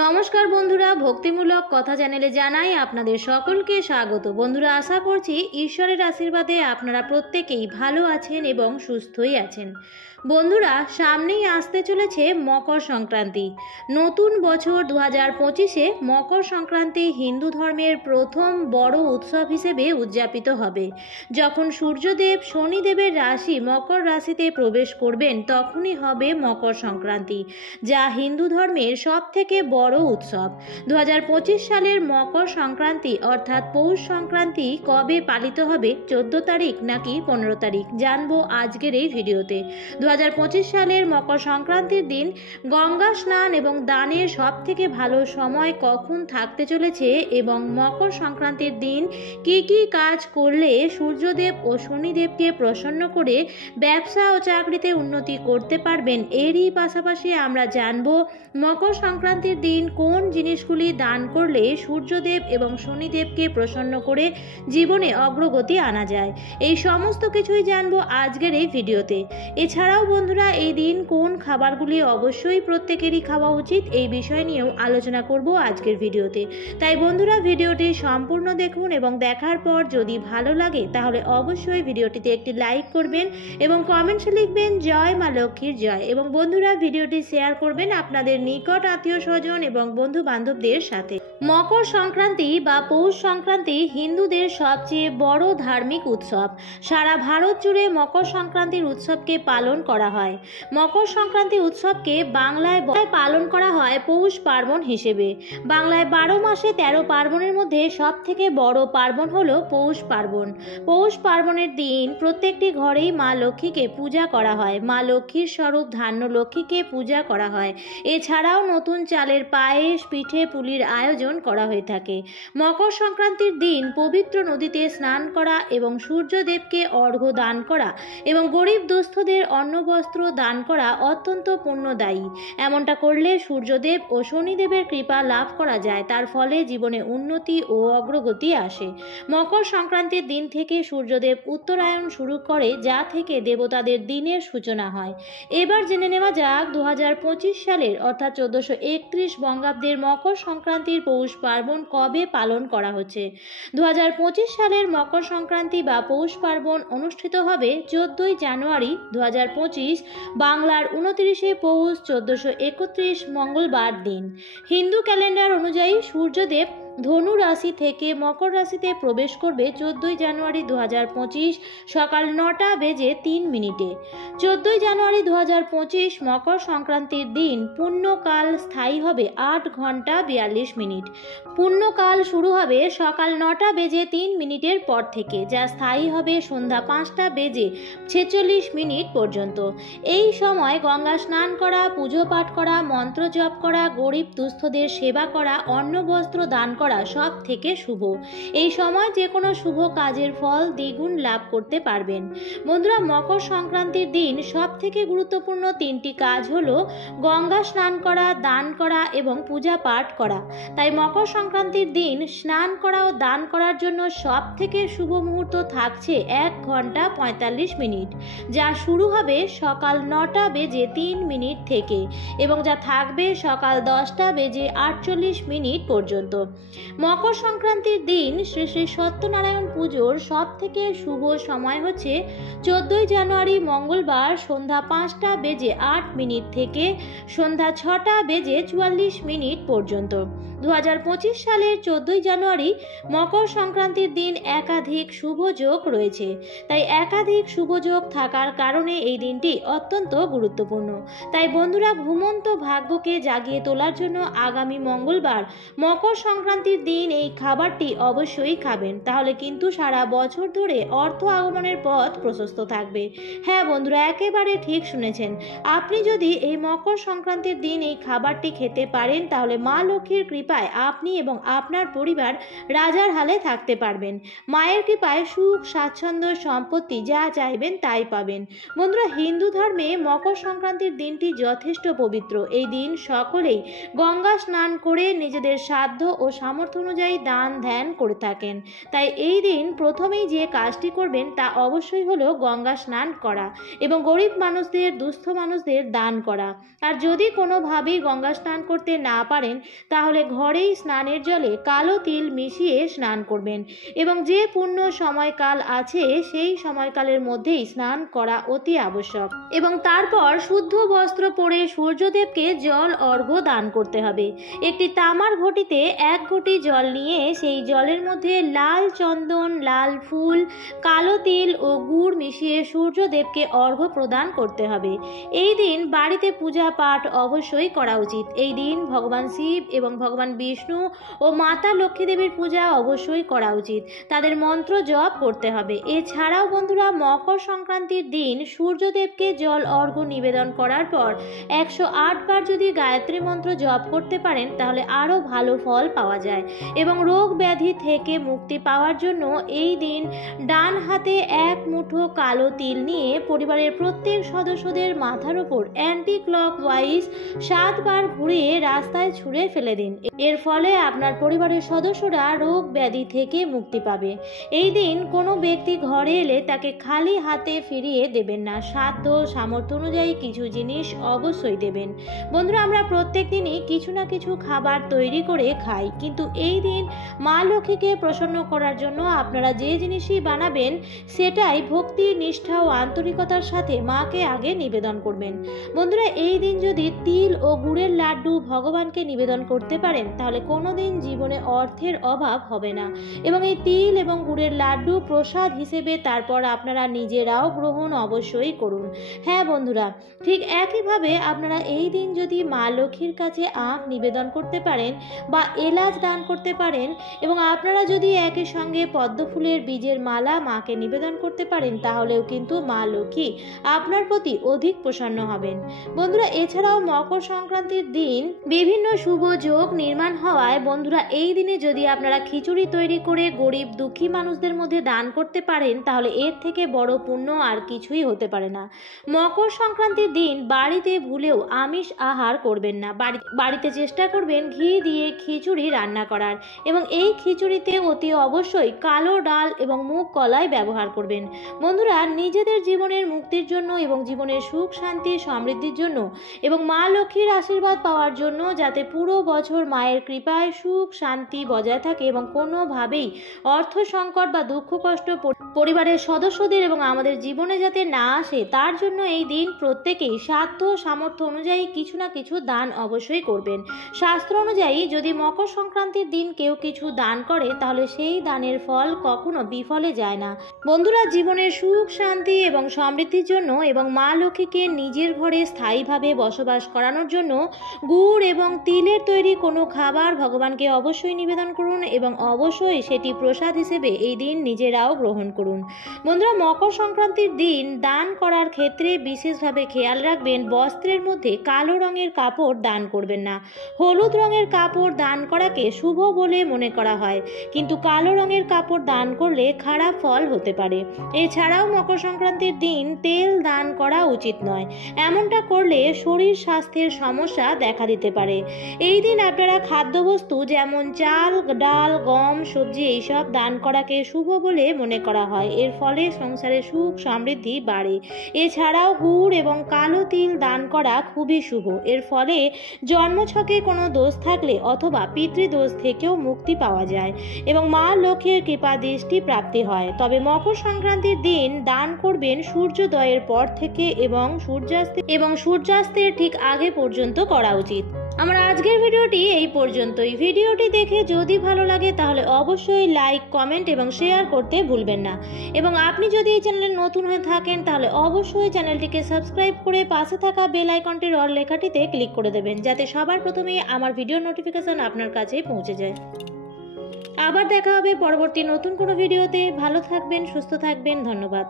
নমস্কার বন্ধুরা, ভক্তিমূলক কথা চ্যানেলে জানাই আপনাদের সকলকে স্বাগত। বন্ধুরা, আশা করছি ঈশ্বরের আশীর্বাদে আপনারা প্রত্যেকেই ভালো আছেন এবং সুস্থই আছেন। বন্ধুরা, সামনেই আসতে চলেছে মকর সংক্রান্তি। নতুন বছর 2025-এ মকর সংক্রান্তি হিন্দু ধর্মের প্রথম বড় উৎসব হিসেবে উদযাপিত হবে। যখন সূর্যদেব শনিদেবের রাশি মকর রাশিতে প্রবেশ করবেন তখনই হবে মকর সংক্রান্তি, যা হিন্দু ধর্মের সবথেকে বড় উৎসব। 2025 সালের মকর সংক্রান্তি অর্থাৎ পৌষ সংক্রান্তি কবে পালিত হবে, 14 তারিখ নাকি 15 তারিখ, জানবো আজকের এই ভিডিওতে। 2025 সালের মকর সংক্রান্তির দিন গঙ্গা স্নান এবং দানের সবথেকে ভালো সময় কখন থাকতে চলেছে এবং মকর সংক্রান্তির দিন কি কি কাজ করলে সূর্যদেব ও শনিদেবকে প্রসন্ন করে ব্যবসা ও চাকরিতে উন্নতি করতে পারবেন, এরই পাশাপাশি আমরা জানবো মকর সংক্রান্তির দিন কোন জিনিসগুলি দান করলে সূর্যদেব এবং শনিদেবকে প্রসন্ন করে জীবনে অগ্রগতি আনা যায়। এই সমস্ত কিছুই জানবো আজকের এই ভিডিওতে। এছাড়াও বন্ধুরা, এই দিন কোন খাবারগুলি অবশ্যই প্রত্যেকেরই খাওয়া উচিত, এই বিষয় নিয়েও আলোচনা করব আজকের ভিডিওতে। তাই বন্ধুরা, ভিডিওটি সম্পূর্ণ দেখুন এবং দেখার পর যদি ভালো লাগে তাহলে অবশ্যই ভিডিওটিতে একটি লাইক করবেন এবং কমেন্টসে লিখবেন জয় মা লক্ষ্মীর জয়। এবং বন্ধুরা, ভিডিওটি শেয়ার করবেন আপনাদের নিকট আত্মীয় স্বজন এবং বন্ধু বান্ধবদের সাথে। মকর সংক্রান্তি বা পৌষ সংক্রান্তি হিন্দুদের সবচেয়ে বড় ধার্মিক উৎসব। সারা ভারত জুড়ে মকর সংক্রান্তির উৎসবকে পালন করা হয়। মকর সংক্রান্তি উৎসবকে বাংলায় পালন করা হয় পৌষ পার্বণ হিসেবে। বাংলায় 12 মাসে 13 পার্বণের মধ্যে সব থেকে বড় পার্বণ হলো পৌষ পার্বণ। পৌষ পার্বণের দিন প্রত্যেকটি ঘরেই মা লক্ষ্মীকে পূজা করা হয়। মা লক্ষ্মীর স্বরূপ ধান্য লক্ষ্মীকে পূজা করা হয়। এছাড়াও নতুন চালের পায়েস, পিঠে পুলির আয়োজন করা হয়ে থাকে। মকর সংক্রান্তির দিন পবিত্র নদীতে স্নান করা এবং সূর্যদেবকে অর্ঘ্য দান করা এবং গরিব দুস্থদের অন্নবস্ত্র দান করা অত্যন্ত পুণ্যদায়ী। এমনটা করলে সূর্যদেব ও শনিদেবের কৃপা লাভ করা যায়, তার ফলে জীবনে উন্নতি ও অগ্রগতি আসে। মকর সংক্রান্তির দিন থেকে সূর্যদেব উত্তরায়ণ শুরু করে, যা থেকে দেবতাদের দিনের সূচনা হয়। এবার জেনে নেওয়া যাক 2025 সালের অর্থাৎ 1431 বঙ্গাব্দের মকর সংক্রান্তির পৌষ পার্বণ কবে পালন করা হচ্ছে। 2025 সালের মকর সংক্রান্তি বা পৌষ পার্বণ অনুষ্ঠিত হবে 14 জানুয়ারি 2025, বাংলার 29শে পৌষ 1431 মঙ্গলবার দিন। হিন্দু ক্যালেন্ডার অনুযায়ী সূর্যদেব ধনু রাশি থেকে মকর রাশিতে প্রবেশ করবে 14 জানুয়ারি 2025 সকাল 9টা বেজে 3 মিনিটে। 14 জানুয়ারি 2025 মকর সংক্রান্তির দিন পুণ্যকাল স্থায়ী হবে 8 ঘন্টা 42 মিনিট। পুণ্যকাল শুরু হবে সকাল 9টা বেজে 3 মিনিটের পর থেকে, যা স্থায়ী হবে সন্ধ্যা 5টা বেজে 46 মিনিট পর্যন্ত। এই সময় গঙ্গা স্নান করা, পুজো পাঠ করা, মন্ত্র জপ করা, গরিব দুস্থদের সেবা করা, অন্নবস্ত্র দান করা সব থেকে শুভ। এই সময় যে কোনো শুভ কাজের ফল দ্বিগুণ লাভ করতে পারবেন। বন্ধুরা, মকর সংক্রান্তির দিন সব থেকে গুরুত্বপূর্ণ 3টি কাজ হলো গঙ্গা স্নান করা, দান করা এবং পূজা পাঠ করা। তাই মকর সংক্রান্তির দিন স্নান করা ও দান করার জন্য সব থেকে শুভ মুহূর্ত থাকছে 1 ঘন্টা 45 মিনিট, যা শুরু হবে সকাল 9টা বেজে 3 মিনিট থেকে এবং যা থাকবে সকাল 10টা বেজে 48 মিনিট পর্যন্ত। মকর সংক্রান্তির দিন শ্রী শ্রী সত্যনারায়ণ পুজোর সব থেকে শুভ সময় হচ্ছে 14 জানুয়ারি মঙ্গলবার সন্ধ্যা 5টা বেজে 8 মিনিট থেকে সন্ধ্যা 6টা বেজে 44 মিনিট পর্যন্ত। 2025 সালের 14 জানুয়ারি মকর সংক্রান্তির দিন একাধিক শুভ যোগ রয়েছে। তাই একাধিক শুভ যোগ থাকার কারণে এই দিনটি অত্যন্ত গুরুত্বপূর্ণ। তাই বন্ধুরা, ঘুমন্ত ভাগ্যকে জাগিয়ে তোলার জন্য আগামী মঙ্গলবার মকর সংক্রান্তির দিন এই খাবারটি অবশ্যই খাবেন, তাহলে কিন্তু সারা বছর ধরে অর্থ আগমনের পথ প্রশস্ত থাকবে। হ্যাঁ বন্ধুরা, একেবারে ঠিক শুনেছেন। আপনি যদি এই মকর সংক্রান্তির দিন এই খাবারটি খেতে পারেন তাহলে মা লক্ষ্মীর কৃপা কৃপায় আপনি এবং আপনার পরিবার রাজার হালে থাকতে পারবেন। মায়ের কৃপায় সুখ, স্বাচ্ছন্দ্য, সম্পত্তি যা চাইবেন তাই পাবেন। বন্ধুরা, হিন্দু ধর্মে মকর সংক্রান্তির দিনটি যথেষ্ট পবিত্র। এই দিন সকলেই গঙ্গা স্নান করে নিজেদের সাধ্য ও সামর্থ্য অনুযায়ী দান ধ্যান করে থাকেন। তাই এই দিন প্রথমেই যে কাজটি করবেন তা অবশ্যই হলো গঙ্গা স্নান করা এবং গরিব মানুষদের, দুস্থ মানুষদের দান করা। আর যদি কোনোভাবেই গঙ্গা স্নান করতে না পারেন তাহলে ঘরেই স্নানের জলে কালো তিল মিশিয়ে স্নান করবেন এবং যে পূর্ণ সময়কাল আছে সেই সময়কালের মধ্যেই স্নান করা অতি আবশ্যক। এবং তারপর শুদ্ধ বস্ত্র পরে সূর্যদেবকে জল অর্ঘ্য দান করতে হবে। একটি তামার ঘটিতে 1 ঘটি জল নিয়ে সেই জলের মধ্যে লাল চন্দন, লাল ফুল, কালো তিল ও গুড় মিশিয়ে সূর্যদেবকে অর্ঘ্য প্রদান করতে হবে। এই দিন বাড়িতে পূজা পাঠ অবশ্যই করা উচিত। এই দিন ভগবান শিব এবং ভগবান বিষ্ণু ও মাতা লক্ষ্মী দেবীর পূজা অবশ্যই করা উচিত। তাদের মন্ত্র জপ করতে হবে। এছাড়াও বন্ধুরা, মকর সংক্রান্তির দিন সূর্যদেবকে জল অর্ঘ্য নিবেদন করার পর 108 বার যদি গায়ত্রী মন্ত্র জপ করতে পারেন তাহলে আরও ভালো ফল পাওয়া যায়। এবং রোগ ব্যাধি থেকে মুক্তি পাওয়ার জন্য এই দিন ডান হাতে 1 মুঠো কালো তিল নিয়ে পরিবারের প্রত্যেক সদস্যদের মাথার উপর অ্যান্টি ক্লকওয়াইজ 7 বার ঘুরিয়ে রাস্তায় ছুঁড়ে ফেলে দিন। এর ফলে আপনার পরিবারের সদস্যরা রোগ ব্যাধি থেকে মুক্তি পাবে। এই দিন কোনো ব্যক্তি ঘরে এলে তাকে খালি হাতে ফিরিয়ে দেবেন না। সাধ্য সামর্থ্য অনুযায়ী কিছু জিনিস অবশ্যই দেবেন। বন্ধুরা, আমরা প্রত্যেক দিনই কিছু না কিছু খাবার তৈরি করে খাই, কিন্তু এই দিন মা লক্ষ্মীকে প্রসন্ন করার জন্য আপনারা যে জিনিসই বানাবেন সেটাই ভক্তি, নিষ্ঠা ও আন্তরিকতার সাথে মাকে আগে নিবেদন করবেন। বন্ধুরা, এই দিন যদি তিল ও গুড়ের লাড্ডু ভগবানকে নিবেদন করতে পারেন তাহলে কোনোদিন জীবনে অর্থের অভাব হবে না। এবং এই তিল এবং গুড়ের লাড্ডু প্রসাদ হিসেবে তারপর আপনারা নিজেরাও গ্রহণ অবশ্যই করুন। হ্যাঁ বন্ধুরা, ঠিক একইভাবে আপনারা এই দিন যদি মা লক্ষ্মীর কাছে আখ নিবেদন করতে পারেন বা এলাচ দান করতে পারেন এবং আপনারা যদি একই সঙ্গে পদ্ম ফুলের বীজের মালা মাকে নিবেদন করতে পারেন তাহলেও কিন্তু মা লক্ষ্মী আপনার প্রতি অধিক প্রসন্ন হবেন। বন্ধুরা, এছাড়াও মকর সংক্রান্তির দিন বিভিন্ন শুভ যোগ নির্মাণ হওয়ায় বন্ধুরা এই দিনে যদি আপনারা খিচুড়ি তৈরি করে গরিব দুঃখী মানুষদের মধ্যে দান করতে পারেন তাহলে এর থেকে বড় পুণ্য আর কিছুই হতে পারে না। মকর সংক্রান্তির দিন বাড়িতে ভুলেও আমিষ আহার করবেন না। বাড়িতে চেষ্টা করবেন ঘি দিয়ে খিচুড়ি রান্না করার এবং এই খিচুড়িতে অতি অবশ্যই কালো ডাল এবং মুগ কলাই ব্যবহার করবেন। বন্ধুরা, নিজেদের জীবনের মুক্তির জন্য এবং জীবনের সুখ, শান্তি, সমৃদ্ধির জন্য এবং মা লক্ষ্মীর আশীর্বাদ পাওয়ার জন্য যাতে পুরো বছর মায়ের কৃপায় সুখ শান্তি বজায় থাকে এবং কোনোভাবেই অর্থ সংকট বা দুঃখ কষ্ট পরিবারের সদস্যদের এবং আমাদের জীবনে যাতে না আসে তার জন্য এই দিন প্রত্যেকেই সাধ্য সামর্থ্য অনুযায়ী কিছু না কিছু দান অবশ্যই করবেন। শাস্ত্র অনুযায়ী যদি মকর সংক্রান্তির দিন কেউ কিছু দান করে তাহলে সেই দানের ফল কখনো বিফলে যায় না। বন্ধুরা, জীবনের সুখ শান্তি এবং সমৃদ্ধির জন্য এবং মা লক্ষ্মীকে নিজের ঘরে স্থায়ীভাবে বসবাস করানোর জন্য গুড় এবং তিলের তৈরি কোনো খাবার ভগবানকে অবশ্যই নিবেদন করুন এবং অবশ্যই সেটি প্রসাদ হিসেবে এই দিন নিজেরাও গ্রহণ করুন। বন্ধুরা, মকর সংক্রান্তির দিন দান করার ক্ষেত্রে বিশেষভাবে খেয়াল রাখবেন বস্ত্রের মধ্যে কালো রঙের কাপড় দান করবেন না। হলুদ রঙের কাপড় দান করাকে শুভ বলে মনে করা হয়, কিন্তু কালো রঙের কাপড় দান করলে খারাপ ফল হতে পারে। এছাড়াও মকর সংক্রান্তির দিন তেল দান করা উচিত নয়। এমনটা করলে শরীর স্বাস্থ্যের সমস্যা দেখা দিতে পারে। এই দিন আপনারা খাদ্যবস্তু যেমন চাল, ডাল, গম, সবজি এইসব দান করাকে শুভ বলে মনে করা হয়। এর ফলে সংসারে সুখ সমৃদ্ধি বাড়ে। এছাড়াও গুড় এবং কালো তিল দান করা খুবই শুভ। এর ফলে জন্মছকে কোনো দোষ থাকলে অথবা পিতৃদোষ থেকেও মুক্তি পাওয়া যায় এবং মা লক্ষ্মীর কৃপা দৃষ্টি প্রাপ্তি হয়। তবে মকর সংক্রান্তির দিন দান করবেন সূর্যোদয়ের পর থেকে এবং সূর্যাস্তের ঠিক আগে পর্যন্ত করা উচিত। আমার আজকের ভিডিওটি এই পর্যন্তই। ভিডিওটি দেখে যদি ভালো লাগে তাহলে অবশ্যই লাইক, কমেন্ট এবং শেয়ার করতে ভুলবেন না। এবং আপনি যদি এই চ্যানেলে নতুন হয়ে থাকেন তাহলে অবশ্যই চ্যানেলটিকে সাবস্ক্রাইব করে পাশে থাকা বেল আইকনটির অল লেখাটিতে ক্লিক করে দেবেন যাতে সবার প্রথমেই আমার ভিডিও নোটিফিকেশন আপনার কাছে পৌঁছে যায়। আবার দেখা হবে পরবর্তী নতুন কোনো ভিডিওতে। ভালো থাকবেন, সুস্থ থাকবেন। ধন্যবাদ।